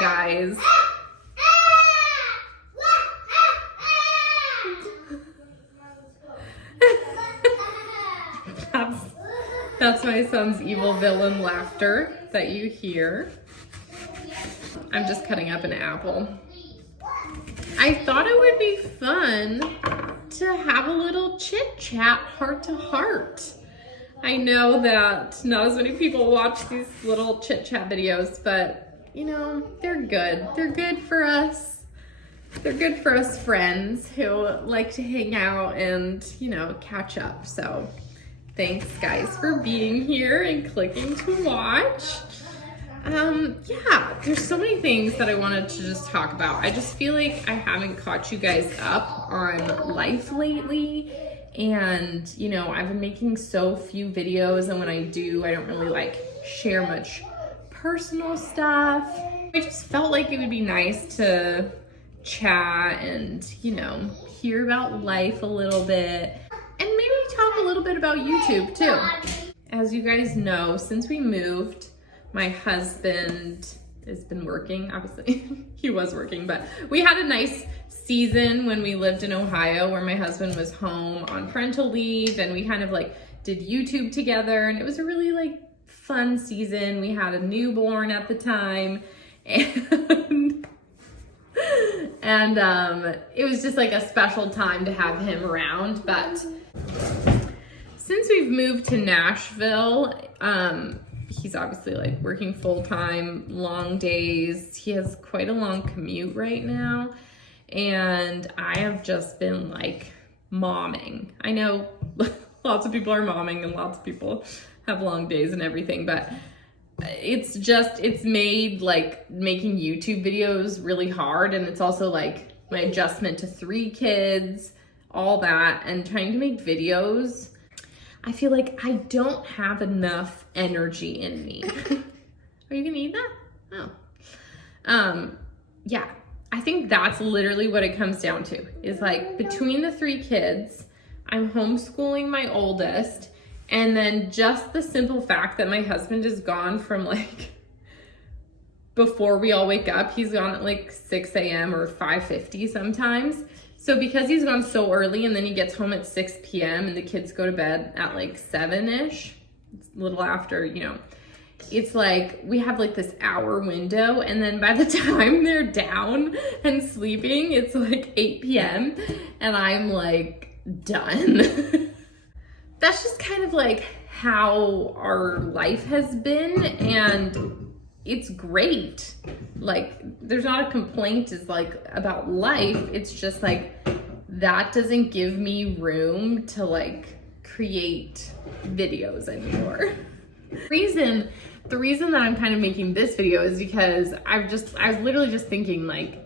Hi guys. That's my son's evil villain laughter that you hear. I'm just cutting up an apple. I thought it would be fun to have a little chit chat, heart to heart. I know that not as many people watch these little chit chat videos, but you know, they're good. They're good for us. They're good for us friends who like to hang out and, you know, catch up. So thanks guys for being here and clicking to watch. Yeah, there's so many things that I wanted to just talk about. I just feel like I haven't caught you guys up on life lately. And, you know, I've been making so few videos, and when I do, I don't really like share much personal stuff. I just felt like it would be nice to chat and, you know, hear about life a little bit, and maybe talk a little bit about YouTube too. As you guys know, since we moved, my husband has been working, obviously. He was working, but we had a nice season when we lived in Ohio where my husband was home on parental leave, and we kind of like did YouTube together, and it was a really like fun season. We had a newborn at the time, and it was just like a special time to have him around. But since we've moved to Nashville, he's obviously like working full-time, long days. He has quite a long commute right now. And I have just been like momming. I know lots of people are momming and lots of people have long days and everything, but it's made like making YouTube videos really hard. And it's also like my adjustment to 3 kids, all that, and trying to make videos. I feel like I don't have enough energy in me. Are you gonna eat that? Oh. Yeah, I think that's literally what it comes down to, is like between the 3 kids, I'm homeschooling my oldest, and then just the simple fact that my husband is gone from like, before we all wake up, he's gone at like 6 a.m. or 5:50 sometimes. So because he's gone so early, and then he gets home at 6 p.m. and the kids go to bed at like 7-ish, it's a little after, you know, it's like we have like this hour window, and then by the time they're down and sleeping, it's like 8 p.m. and I'm like done. That's just kind of like how our life has been, and it's great. Like there's not a complaint is like about life. It's just like that doesn't give me room to like create videos anymore. The reason that I'm kind of making this video is because I was literally just thinking like,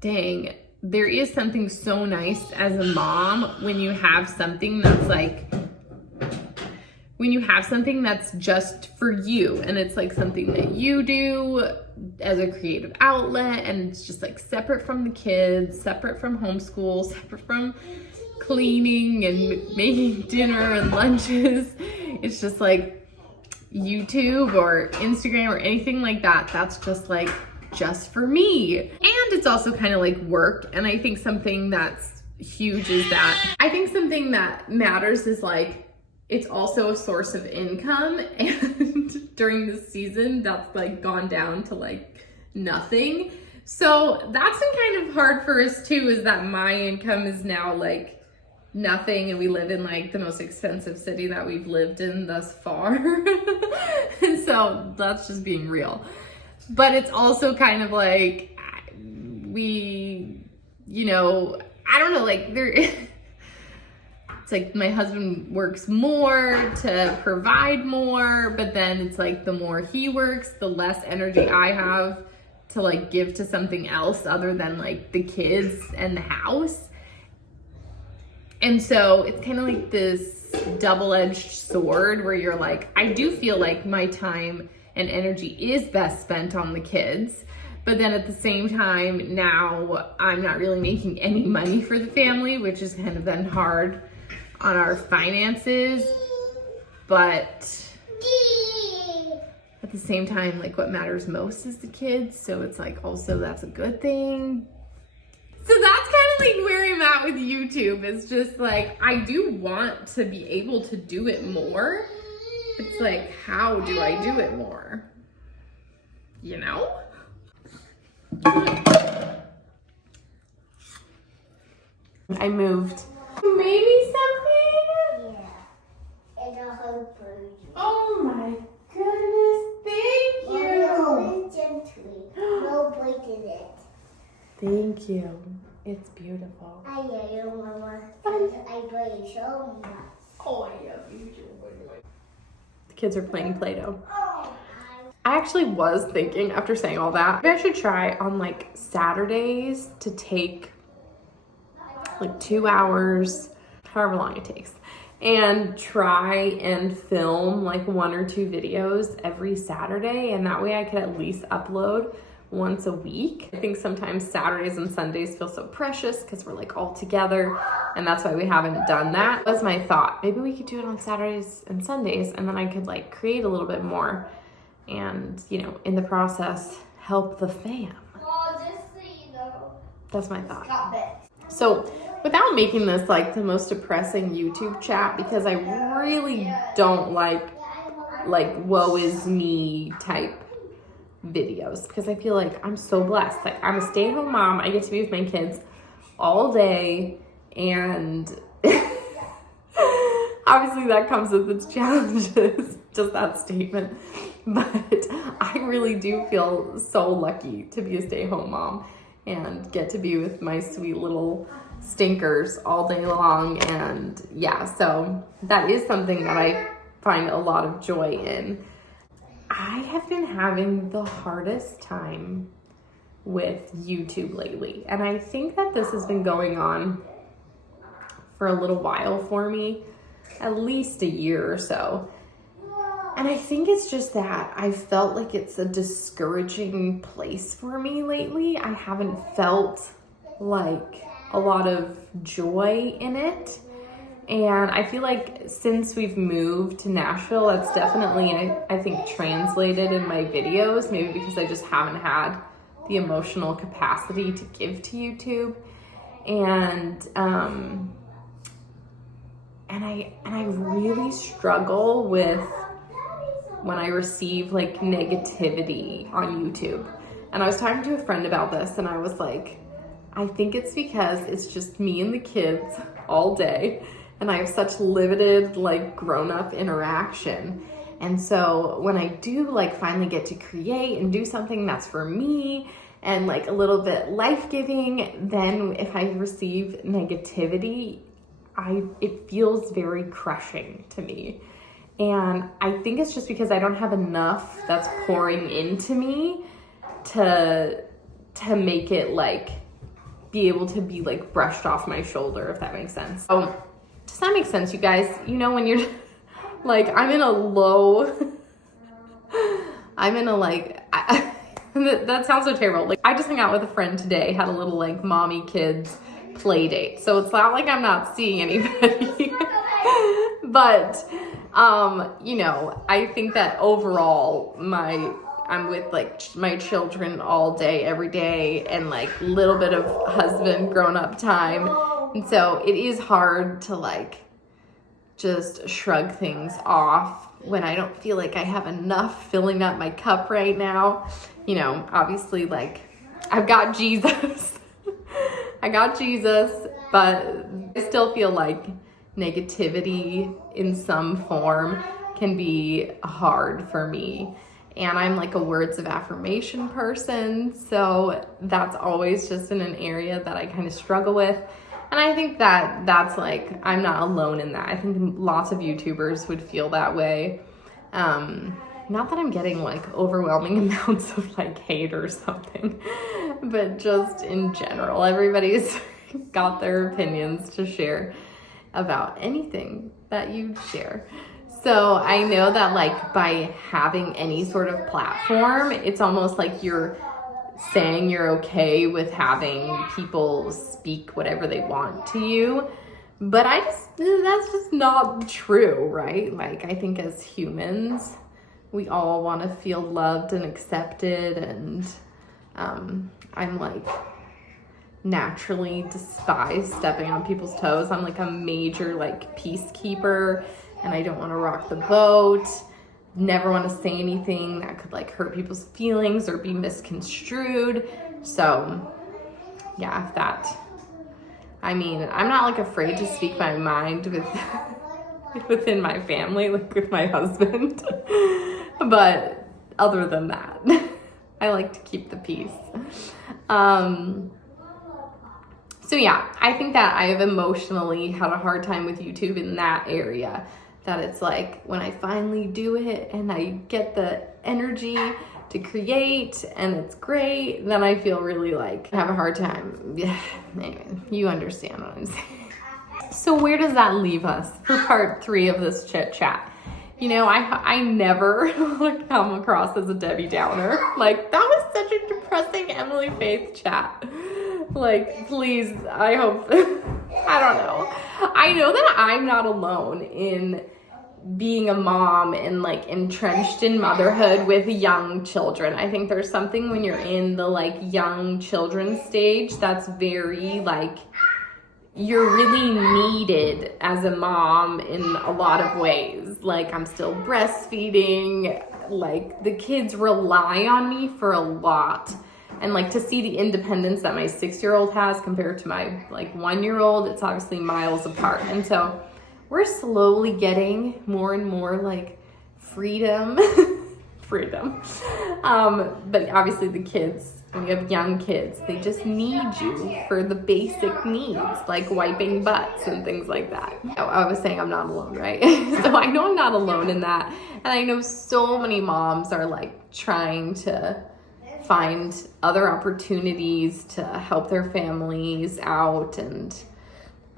dang, there is something so nice as a mom when you have something that's like, when you have something that's just for you, and it's like something that you do as a creative outlet, and it's just like separate from the kids, separate from homeschool, separate from cleaning and making dinner and lunches. It's just like YouTube or Instagram or anything like that. That's just like, just for me. And it's also kind of like work. And I think something that's huge is that, I think something that matters is like, it's also a source of income, and during this season that's like gone down to like nothing. So that's been kind of hard for us too, is that my income is now like nothing, and we live in like the most expensive city that we've lived in thus far. And so that's just being real. But it's also kind of like we, you know, I don't know, like it's like my husband works more to provide more, but then it's like the more he works, the less energy I have to like give to something else other than like the kids and the house. And so it's kind of like this double-edged sword where you're like, I do feel like my time and energy is best spent on the kids, but then at the same time, now I'm not really making any money for the family, which is kind of then hard on our finances. But at the the same time, like what matters most is the kids. So it's like, also that's a good thing. So that's kind of like where I'm at with YouTube. It's just like, I do want to be able to do it more. It's like, how do I do it more? You know? I moved. Maybe something? Yeah. And a hug for you. Oh my goodness, thank you. Hold it gently. No breaking it. Thank you. It's beautiful. I love you, Mama. I love you so much. Oh, I love you too. The kids are playing Play-Doh. Oh, I actually was thinking, after saying all that, maybe I should try on like Saturdays to take like 2 hours, however long it takes, and try and film like 1 or 2 videos every Saturday. And that way I could at least upload once a week. I think sometimes Saturdays and Sundays feel so precious because we're like all together, and that's why we haven't done that. That was my thought. Maybe we could do it on Saturdays and Sundays, and then I could like create a little bit more and, you know, in the process, help the fam. well, just so you know. That's my thought. Stop it. So without making this like the most depressing YouTube chat, because I really don't like woe is me type videos, because I feel like I'm so blessed. Like, I'm a stay-at-home mom. I get to be with my kids all day, and obviously that comes with its challenges, just that statement. But I really do feel so lucky to be a stay-at-home mom and get to be with my sweet little stinkers all day long. And yeah, so that is something that I find a lot of joy in. I have been having the hardest time with YouTube lately, and I think that this has been going on for a little while for me, at least a year or so. And I think it's just that I felt like it's a discouraging place for me lately. I haven't felt like a lot of joy in it. And I feel like since we've moved to Nashville, that's definitely, I think, translated in my videos, maybe because I just haven't had the emotional capacity to give to YouTube. And I really struggle with when I receive like negativity on YouTube. And I was talking to a friend about this, and I was like, I think it's because it's just me and the kids all day, and I have such limited like grown-up interaction. And so when I do like finally get to create and do something that's for me and like a little bit life-giving, then if I receive negativity, it feels very crushing to me. And I think it's just because I don't have enough that's pouring into me to make it like be able to be like brushed off my shoulder, if that makes sense. So does that make sense, you guys? You know, when you're like, that sounds so terrible. Like, I just hung out with a friend today, had a little like mommy kids play date. So it's not like I'm not seeing anybody, but you know, I think that overall I'm with like my children all day, every day, and like a little bit of husband grown up time. And so it is hard to like just shrug things off when I don't feel like I have enough filling up my cup right now. You know, obviously like I've got Jesus. I got Jesus, but I still feel like negativity in some form can be hard for me. And I'm like a words of affirmation person, so that's always just in an area that I kind of struggle with. And I think that that's like, I'm not alone in that. I think lots of YouTubers would feel that way. Not that I'm getting like overwhelming amounts of like hate or something, but just in general, everybody's got their opinions to share about anything that you share. So I know that like by having any sort of platform, it's almost like you're saying you're okay with having people speak whatever they want to you. But that's just not true, right? Like, I think as humans, we all want to feel loved and accepted, and I'm like naturally despise stepping on people's toes. I'm like a major like peacekeeper, and I don't want to rock the boat. Never want to say anything that could like hurt people's feelings or be misconstrued. So yeah, if that, I mean, I'm not like afraid to speak my mind within my family, like with my husband. But other than that, I like to keep the peace. So yeah, I think that I have emotionally had a hard time with YouTube in that area. That it's like when I finally do it and I get the energy to create and it's great, then I feel really like I have a hard time. Yeah, anyway, you understand what I'm saying. So where does that leave us for part 3 of this chit chat? You know, I never come across as a Debbie Downer. Like, that was such a depressing Emily Faith chat. Like, please, I hope, I don't know. I know that I'm not alone in being a mom and like entrenched in motherhood with young children. I think there's something when you're in the like young children stage that's very like, you're really needed as a mom in a lot of ways. Like, I'm still breastfeeding, like the kids rely on me for a lot. And like to see the independence that my 6-year-old has compared to my like 1-year-old, it's obviously miles apart. And so we're slowly getting more and more like freedom. But obviously the kids, when you have young kids, they just need you for the basic needs, like wiping butts and things like that. I was saying I'm not alone, right? So I know I'm not alone in that. And I know so many moms are like trying to find other opportunities to help their families out, and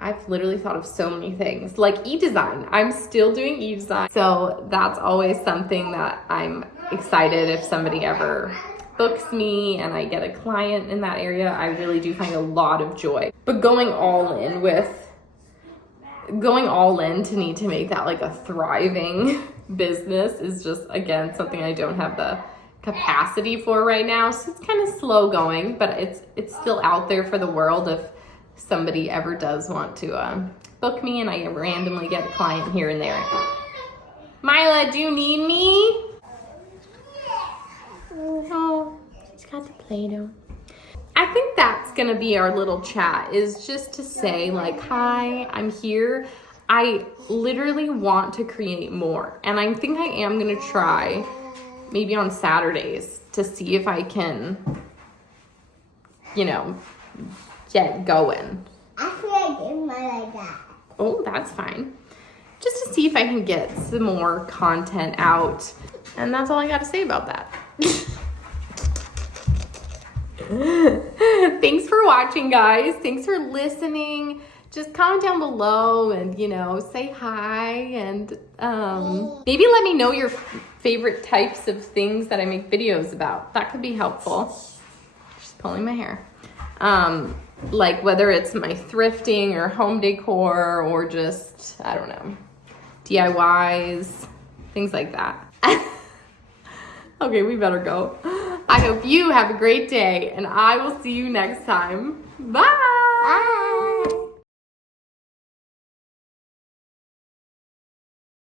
I've literally thought of so many things, like e-design. I'm still doing e-design, so that's always something that I'm excited if somebody ever books me and I get a client in that area. I really do find a lot of joy. But going all in to need to make that like a thriving business is just, again, something I don't have the capacity for right now. So it's kind of slow going, but it's still out there for the world if somebody ever does want to book me and I randomly get a client here and there. Mila, do you need me? Oh, she's got the Play-Doh. I think that's gonna be our little chat, is just to say like, hi, I'm here. I literally want to create more, and I think I am gonna try maybe on Saturdays to see if I can, you know, get going. Actually, I did mine like that. Oh, that's fine. Just to see if I can get some more content out. And that's all I got to say about that. Thanks for watching, guys. Thanks for listening. Just comment down below and, you know, say hi, and maybe let me know your favorite types of things that I make videos about. That could be helpful. Just pulling my hair. Like whether it's my thrifting or home decor or just, I don't know, DIYs, things like that. Okay, we better go. I hope you have a great day, and I will see you next time. Bye! Bye.